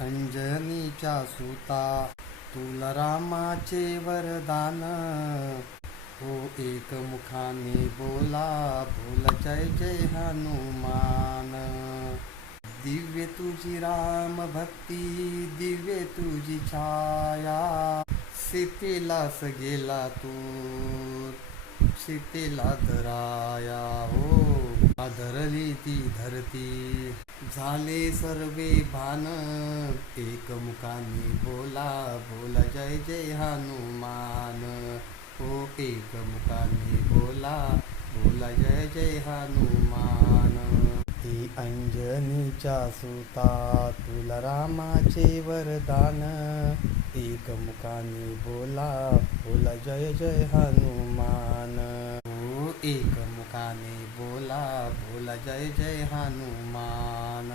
अंजनीच्या सुता तुला रामाचे वरदान, हो एक मुखाने बोला बोल जय जय हनुमान. दिव्य तुझी राम भक्ती, दिव्य तुझी छाया, सीतेलास गेला तू सीतेला धराया. हो आदरली ती धरती, झाले सर्वे भान, एक मुखाने बोला बोला जय जय हनुमान. हो एक मुखाने बोला बोला जय जय हनुमान. ती अंजनीच्या सुता तुला रामाचे वरदान, एक मुखाने बोला बोला जय जय हनुमान. हो एक मुखाने बोला बोला जय जय हनुमान.